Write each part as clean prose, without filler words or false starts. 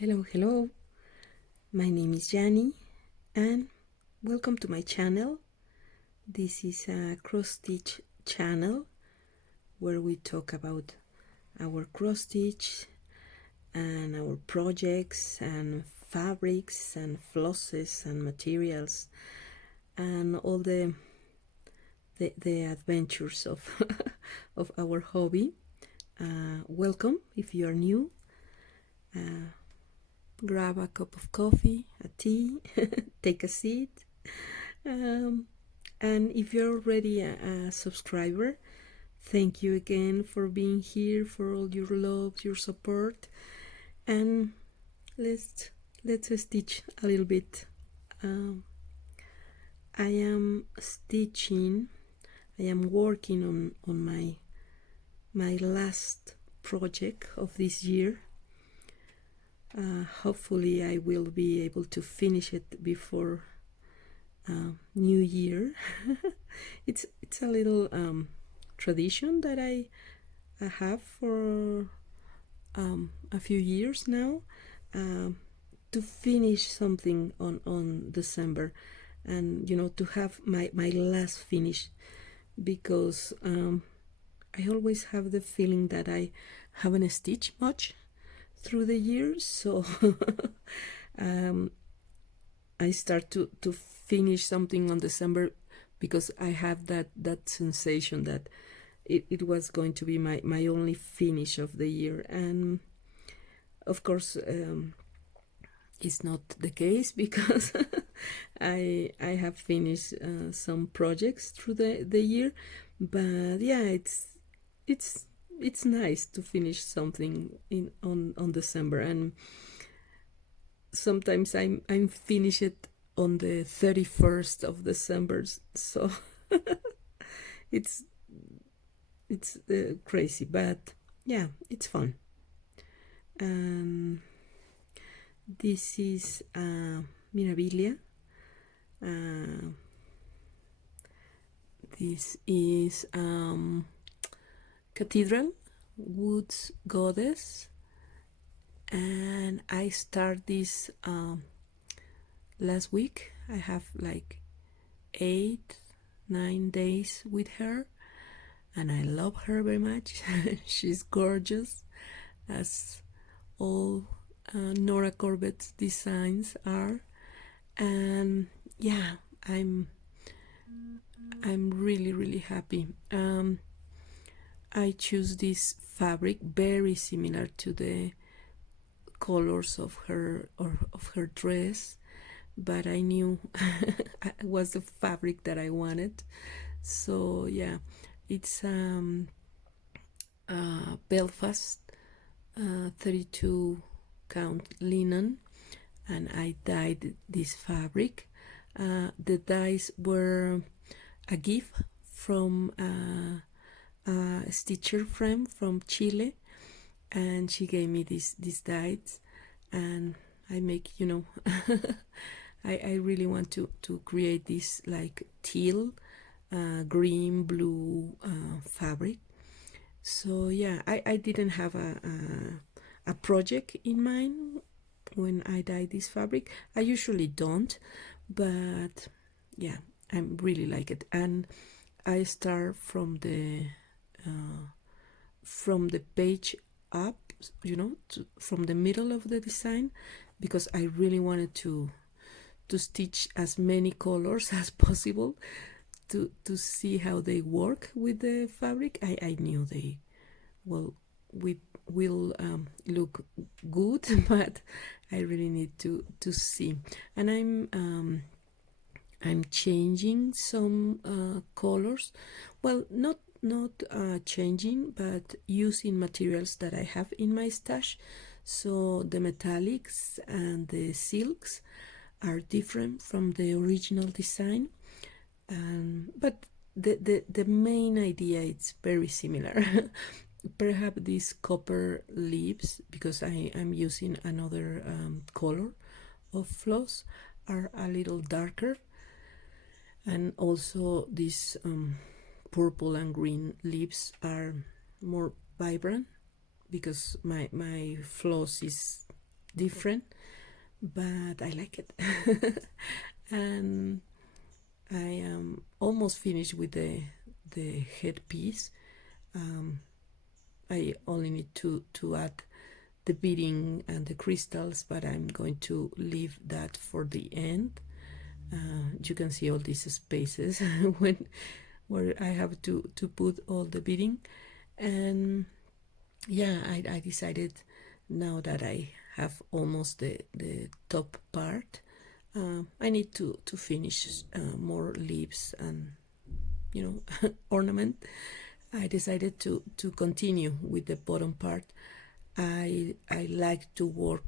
Hello, my name is Jani and welcome to my channel. This is a cross-stitch channel where we talk about our cross-stitch and our projects and fabrics and flosses and materials and all the adventures of of our hobby. Welcome if you are new. Grab a cup of coffee, a tea, take a seat. And if you're already a subscriber, thank you again for being here, for all your love, your support. And let's stitch a little bit. I am stitching, I am working on my last project of this year. Hopefully I will be able to finish it before New Year. it's a little tradition that I have for a few years now, to finish something on December, and to have my last finish, because I always have the feeling that I haven't stitched much through the years, so I start to finish something on December because I have that sensation that it was going to be my only finish of the year. And of course it's not the case, because I have finished some projects through the year, but yeah, it's nice to finish something on December. And sometimes I'm finished on the 31st of December, so it's crazy, but yeah, it's fun. This is Mirabilia. This is Cathedral Woods Goddess, and I start this last week. I have like 8-9 days with her, and I love her very much. She's gorgeous, as all Nora Corbett's designs are. And yeah, I'm really happy. I choose this fabric very similar to the colors of her dress, but I knew it was the fabric that I wanted. So yeah, it's Belfast 32 count linen, and I dyed this fabric. The dyes were a gift from a stitcher friend from Chile, and she gave me these dyes, and I make, I really want to create this like teal, green, blue fabric. So yeah, I didn't have a project in mind when I dye this fabric. I usually don't, but yeah, I really like it. And I start from the page up, from the middle of the design, because I really wanted to stitch as many colors as possible to see how they work with the fabric. I knew they will look good, but I really need to see. And I'm changing some colors. Well, not changing, but using materials that I have in my stash. So the metallics and the silks are different from the original design, but the main idea is very similar. Perhaps these copper leaves, because I'm using another color of floss, are a little darker, and also these purple and green leaves are more vibrant, because my floss is different, but I like it. And I am almost finished with the headpiece. I only need to add the beading and the crystals, but I'm going to leave that for the end. You can see all these spaces where I have to put all the beading. And yeah, I decided, now that I have almost the top part, I need to finish more leaves and, you know, ornament. I decided to continue with the bottom part. I like to work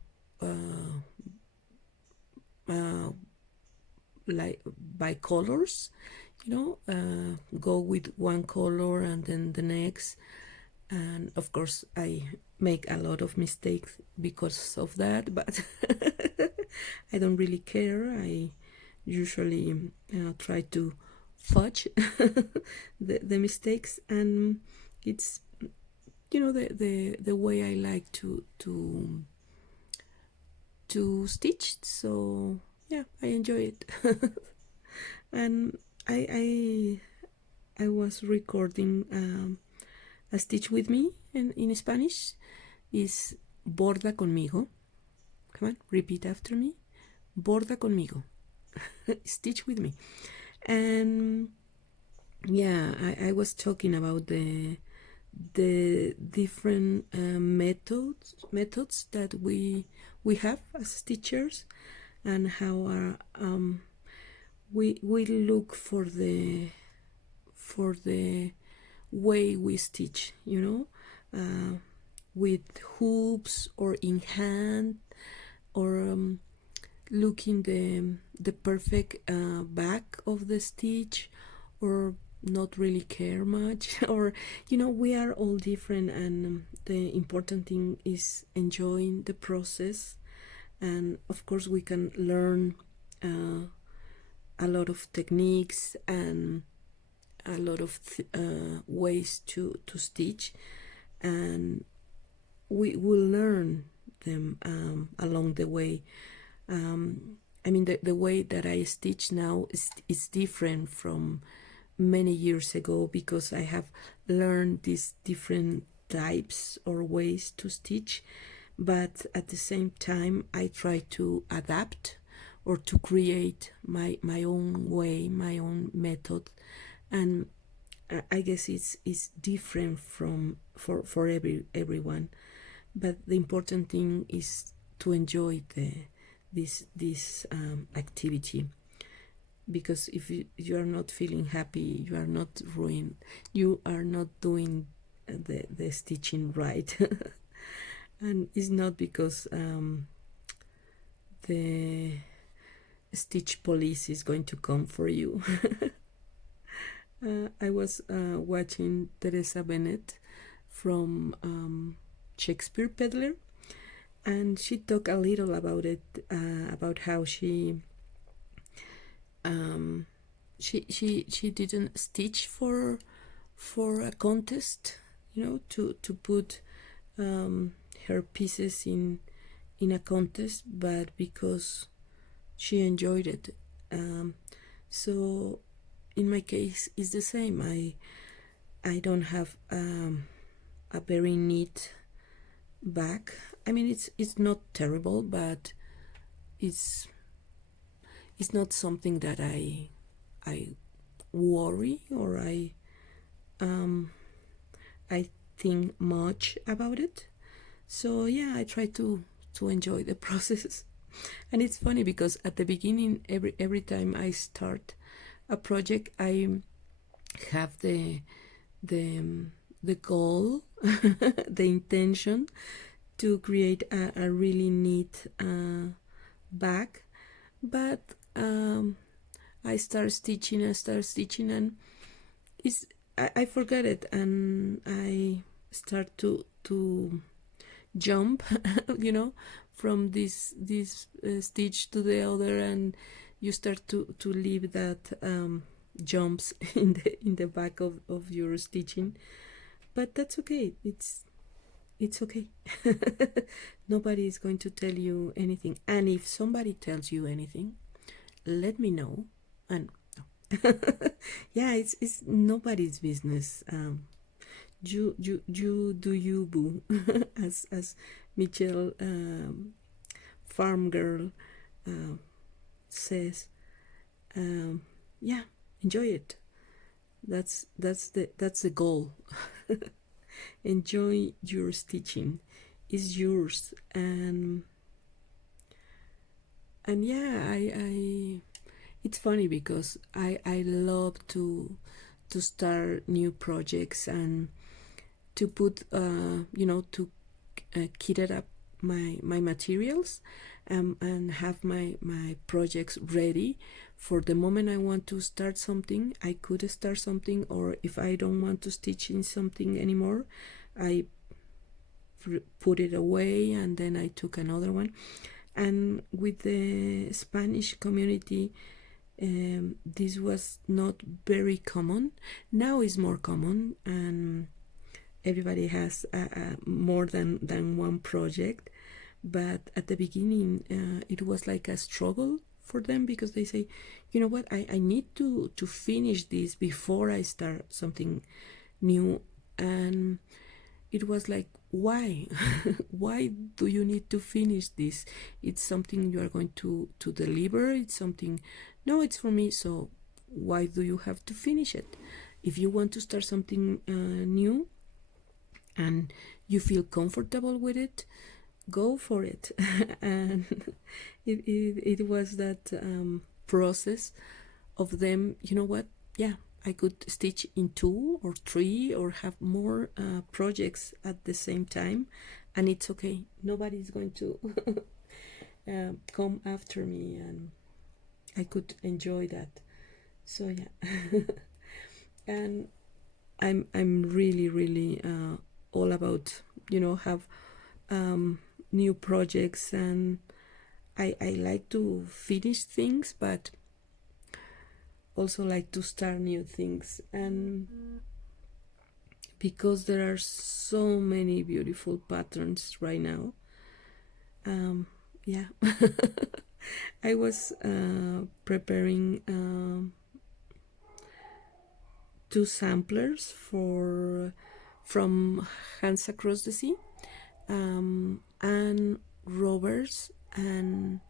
like by colors, you know, go with one color and then the next. And of course I make a lot of mistakes because of that, but I don't really care. I usually try to fudge the mistakes, and it's, you know, the way I like to stitch. So yeah, I enjoy it. And I was recording a stitch with me in Spanish. Is borda conmigo. Come on, repeat after me. Borda conmigo. Stitch with me. And yeah, I was talking about the different methods that we have as teachers, and how we look for the way we stitch, you know, with hoops or in hand, or looking the perfect back of the stitch, or not really care much. Or, you know, we are all different, and the important thing is enjoying the process. And of course we can learn a lot of techniques and a lot of ways to stitch, and we will learn them along the way. I mean, the way that I stitch now is different from many years ago, because I have learned these different types or ways to stitch, but at the same time I try to adapt or to create my own way, my own method. And I guess it's different for everyone, but the important thing is to enjoy this activity, because if you are not feeling happy, you are not ruined, you are not doing the stitching right. And it's not because the stitch police is going to come for you. I was watching Teresa Bennett from Shakespeare Peddler, and she talked a little about it, about how she didn't stitch for a contest, you know, to put her pieces in a contest, but because she enjoyed it. So in my case it's the same. I don't have a very neat back. I mean, it's not terrible, but it's not something that I worry, or I think much about it. So yeah, I try to enjoy the process. And it's funny because at the beginning, every time I start a project, I have the goal, the intention to create a really neat bag, but I start stitching, and I forget it, and I start to jump, you know, from this stitch to the other, and you start to leave that jumps in the back of your stitching. But that's okay. it's okay. Nobody is going to tell you anything, and if somebody tells you anything, let me know. And yeah, it's nobody's business. You do you, boo. as Michelle, farm girl, says. Yeah, enjoy it. That's the goal. Enjoy your stitching. It's yours. And yeah, I it's funny because I love to start new projects and to put to kit it up my materials, and have my projects ready for the moment I want to start something. I could start something, or if I don't want to stitch in something anymore, I put it away and then I took another one. And with the Spanish community, this was not very common. Now it's more common, and everybody has more than one project. But at the beginning, it was like a struggle for them, because they say, you know what, I need to finish this before I start something new. And it was like, why? Why do you need to finish this? It's something you are going to deliver. It's something, no, it's for me. So why do you have to finish it? If you want to start something new and you feel comfortable with it, go for it. And it was that process of them, you know what, yeah, I could stitch in 2 or 3 or have more projects at the same time, and it's okay. Nobody's going to come after me, and I could enjoy that. So yeah. And I'm really all about, have new projects, and I like to finish things, but also like to start new things. And because there are so many beautiful patterns right now, yeah. I was preparing 2 samplers from Hands Across the Sea, and Roberts and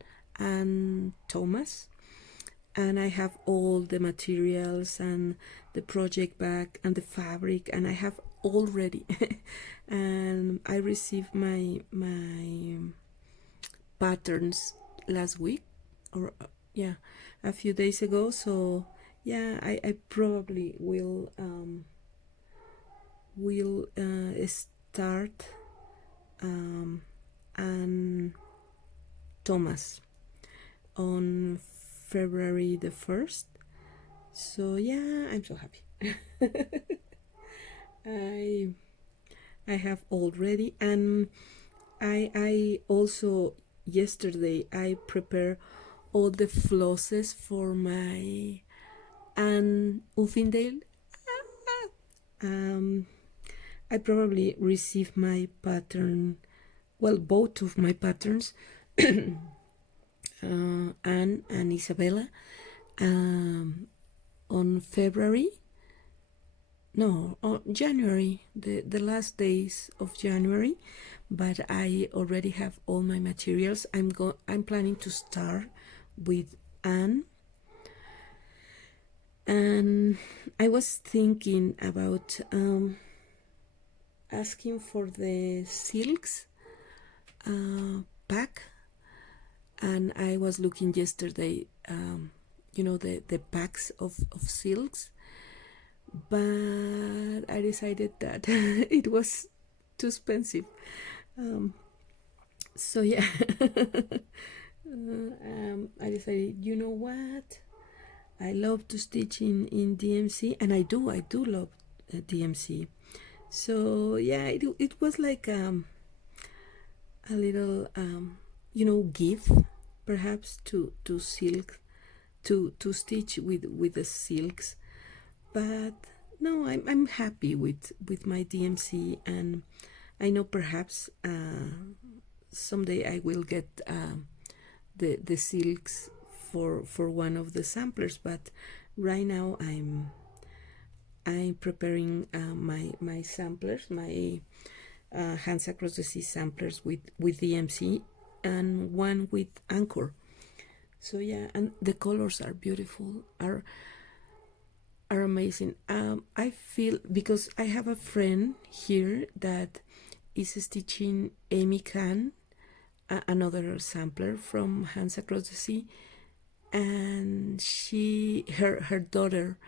Thomas. And I have all the materials and the project bag and the fabric, and I have all ready. And I received my patterns last week, or yeah, a few days ago. So yeah, I probably will start and Thomas on February the 1st. So yeah, I'm so happy. I have already, and I also yesterday I prepared all the flosses for my Anne Uffindale. I probably received my pattern, well, both of my patterns, Anne and Isabella, on January, the last days of January. But I already have all my materials. I'm planning to start with Anne, and I was thinking about asking for the silks pack, and I was looking yesterday, the packs of silks, but I decided that it was too expensive. So yeah, I decided, you know what, I love to stitch in DMC, and I do love DMC. So yeah, it was like a little gift, perhaps, to silk, to stitch with the silks. But no, I'm happy with my DMC, and I know perhaps someday I will get the silks for one of the samplers, but right now I'm preparing my samplers, my Hands Across the Sea samplers with DMC and one with Anchor. So yeah, and the colors are beautiful, are amazing. I feel, because I have a friend here that is stitching Amy Khan, another sampler from Hands Across the Sea, and her daughter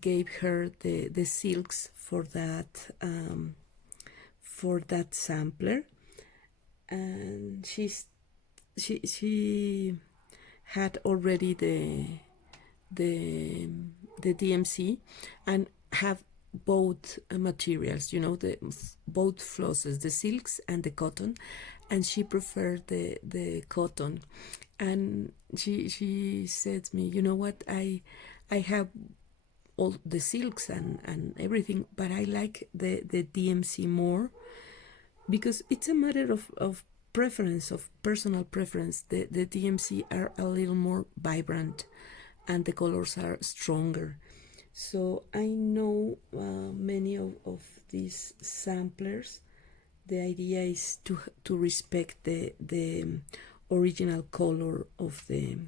gave her the silks for that sampler, and she had already the DMC and have both materials, you know, both flosses, the silks and the cotton, and she preferred the cotton. And she said to me, you know what, I have all the silks and everything, but I like the DMC more, because it's a matter of preference, of personal preference. The DMC are a little more vibrant and the colors are stronger. So I know many of these samplers, the idea is to respect the original color of the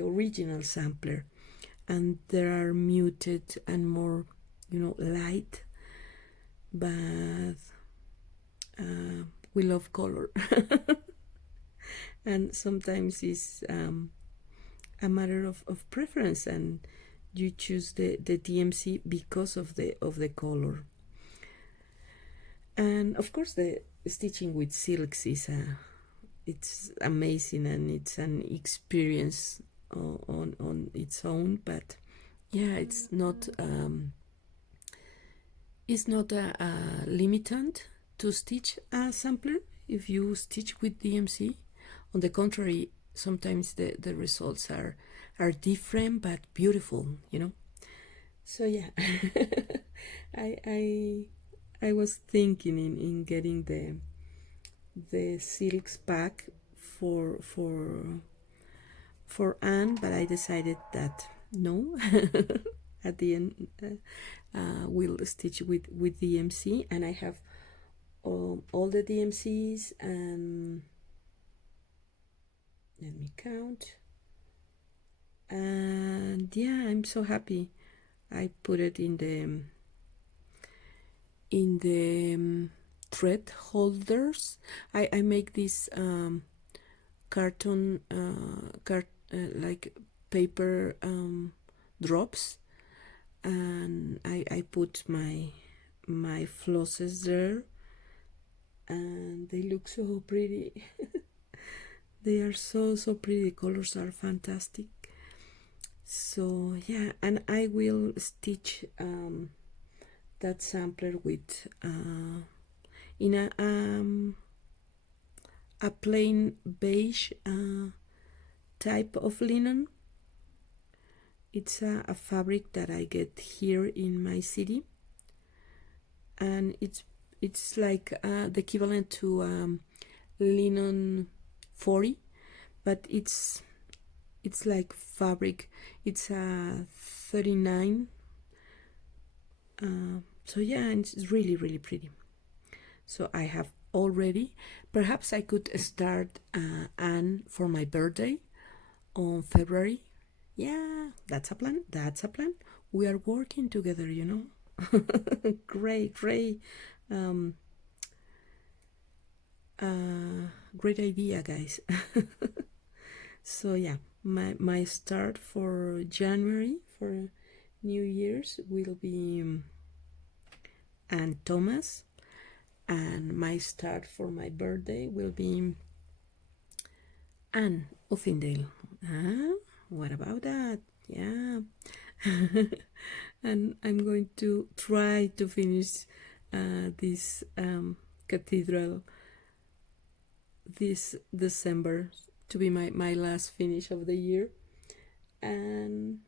original sampler, and there are muted and more, you know, light, but we love color. And sometimes it's a matter of preference, and you choose the DMC because of the color. And of course the stitching with silks is it's amazing, and it's an experience on its own. But yeah, it's not a limitant to stitch a sampler if you stitch with DMC. On the contrary, sometimes the results are different but beautiful, you know. So yeah, I was thinking in getting the silks pack for Anne, but I decided that no. At the end, we'll stitch with DMC, and I have all the DMCs, and let me count. And yeah, I'm so happy. I put it in the thread holders. I make these carton like paper drops, and I put my flosses there, and they look so pretty. They are so pretty. The colors are fantastic. So yeah, and I will stitch that sampler with in a plain beige type of linen. It's a fabric that I get here in my city, and it's like the equivalent to linen 40, but it's like fabric. It's a 39. So yeah, and it's really pretty. So I have already, perhaps I could start Anne for my birthday on February. Yeah, that's a plan. We are working together, you know. Great great idea, guys. So yeah, my start for January, for New Year's, will be Anne Thomas, and my start for my birthday will be Anne Uffindale. What about that? Yeah. And I'm going to try to finish this cathedral this December, to be my last finish of the year. And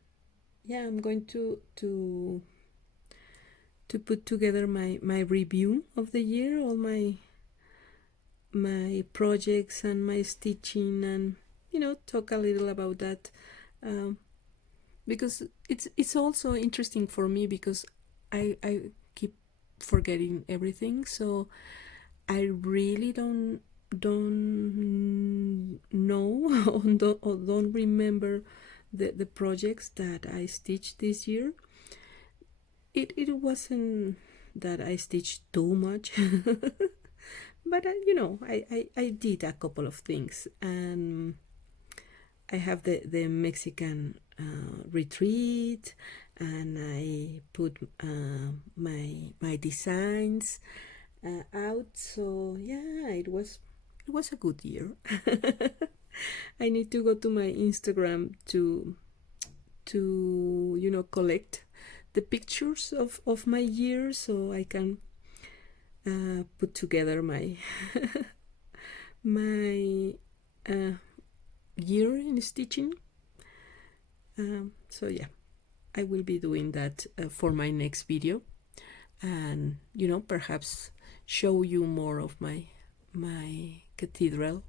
yeah, I'm going to put together my review of the year, all my projects and my stitching, and talk a little about that, because it's also interesting for me, because I keep forgetting everything, so I really don't know or don't remember the projects that I stitched this year. It wasn't that I stitched too much, but I did a couple of things, and I have the Mexican retreat, and I put my designs out. So yeah, it was a good year. I need to go to my Instagram to collect the pictures of my year, so I can put together my my year in stitching. So yeah, I will be doing that for my next video, and perhaps show you more of my cathedral.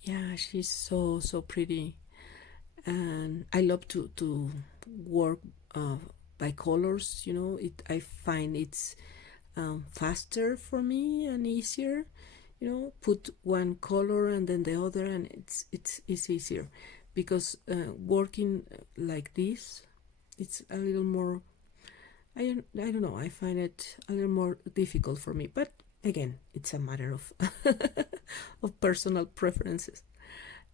Yeah, she's so pretty, and I love to work by colors. I find it's faster for me and easier. Put one color and then the other, and it's easier, because working like this, it's a little more, I don't know, I find it a little more difficult for me, but again, it's a matter of of personal preferences.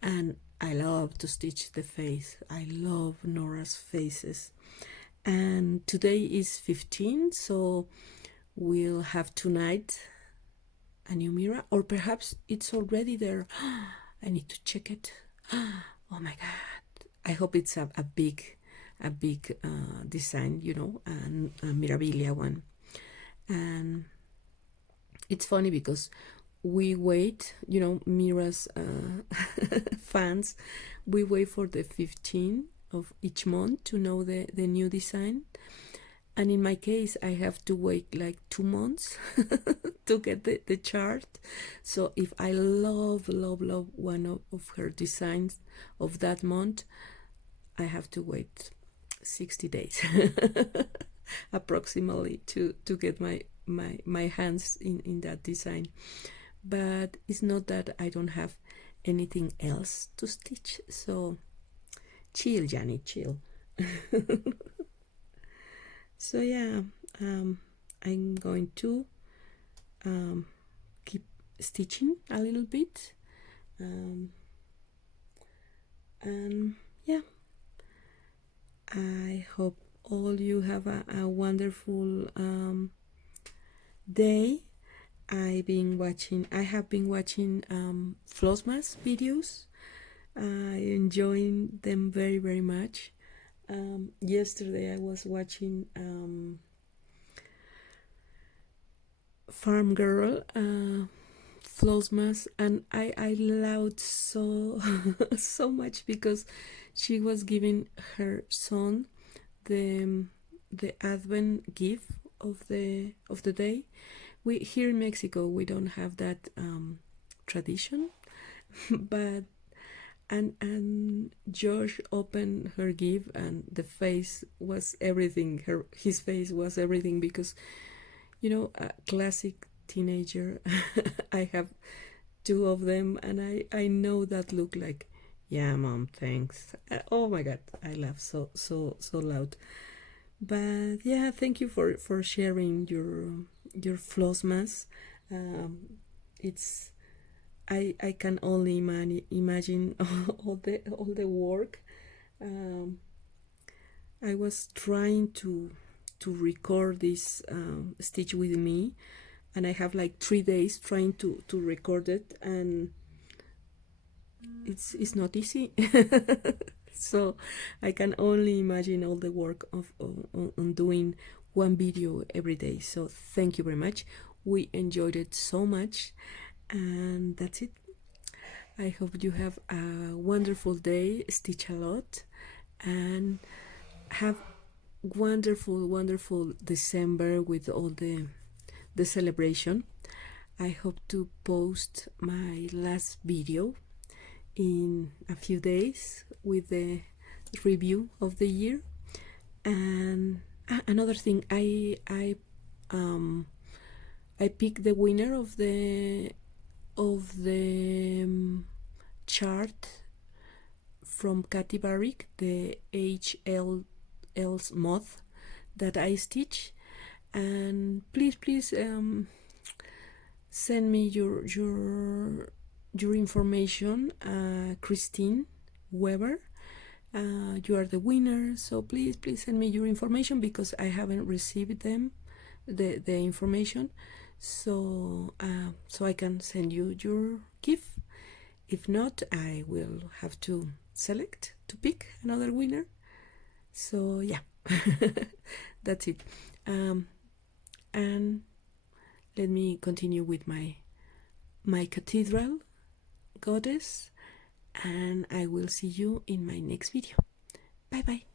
And I love to stitch the face. I love Nora's faces. And today is 15, so we'll have tonight a new mirror, or perhaps it's already there. I need to check it. Oh my god, I hope it's a big design, and a Mirabilia one. And it's funny because we wait, Mira's fans, we wait for the 15th of each month to know the new design. And in my case, I have to wait like 2 months to get the chart. So if I love one of her designs of that month, I have to wait 60 days approximately to get my hands in that design. But it's not that I don't have anything else to stitch, so chill, Janny, chill. So yeah, I'm going to keep stitching a little bit, and yeah, I hope all you have a wonderful day. I have been watching Flossmas videos. I enjoy them very much. Yesterday I was watching Farm Girl Flossmas, and I loved so so much, because she was giving her son the Advent gift of the day. We here in Mexico, we don't have that tradition, but and George opened her gift, and the face was everything. His face was everything, because a classic teenager. I have 2 of them, and I know that look like, yeah, mom, thanks. Oh my god, I laugh so loud. But yeah, thank you for sharing your Flossmas. It's I can only imagine all the work. I was trying to record this stitch with me, and I have like 3 days trying to record it, and it's not easy. So I can only imagine all the work on doing one video every day. So thank you very much. We enjoyed it so much, and that's it. I hope you have a wonderful day. Stitch a lot, and have wonderful December with all the celebration. I hope to post my last video in a few days with the review of the year. And another thing, I picked the winner of the chart from Katy Barrick, the HL's moth that I stitch. And please send me your information, Christine Weber. You are the winner, so please send me your information, because I haven't received them, the information, so I can send you your gift. If not, I will have to pick another winner. So yeah, that's it. And let me continue with my cathedral goddess, and I will see you in my next video. Bye bye.